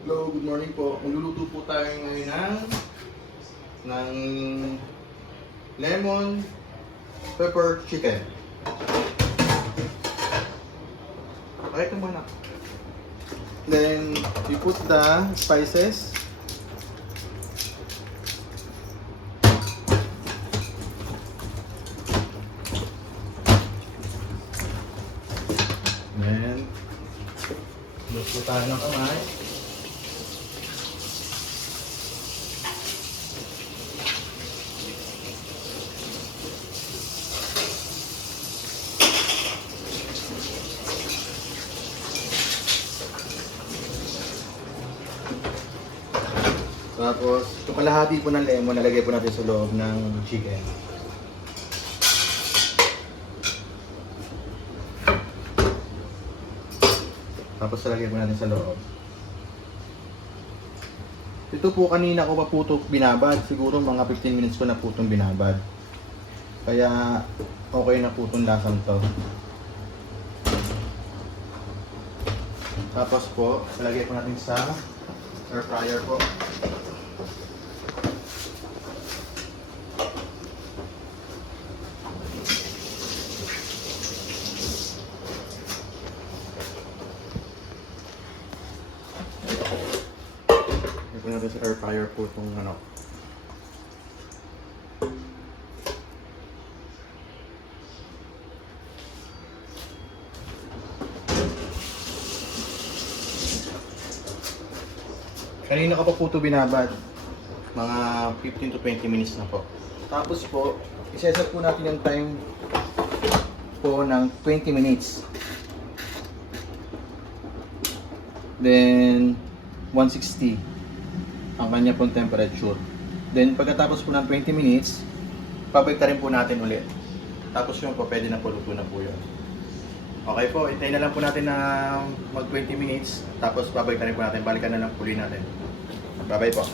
Hello, good morning po. Magluluto po tayo ngayon ng lemon pepper chicken. Okay, ito muna. Then, you put the spices. Then, luto tayo ng kamay. Tapos, yung kalahati po ng lemon, nalagay po natin sa loob ng chicken. Tapos, nalagay po natin sa loob. Ito po kanina ko pa po ito binabad. Siguro mga 15 minutes ko na po itong binabad. Kaya, okay na po itong lasang to. Tapos po, nalagay po natin sa air fryer po. Ito natin sa air fryer po itong ano. Kanina ko pa po ito binabad. Mga 15 to 20 minutes na po. Tapos po, iseset po natin yung time po ng 20 minutes. Then, 160 ang kanya pong temperature. Then, pagkatapos po ng 20 minutes, pabalik rin po natin ulit. Tapos yung po, pwede na po, luto na po yun. Okay po, hintayin na lang po natin na mag 20 minutes. Tapos, pabalik rin po natin, balikan na lang po natin. Bye-bye po.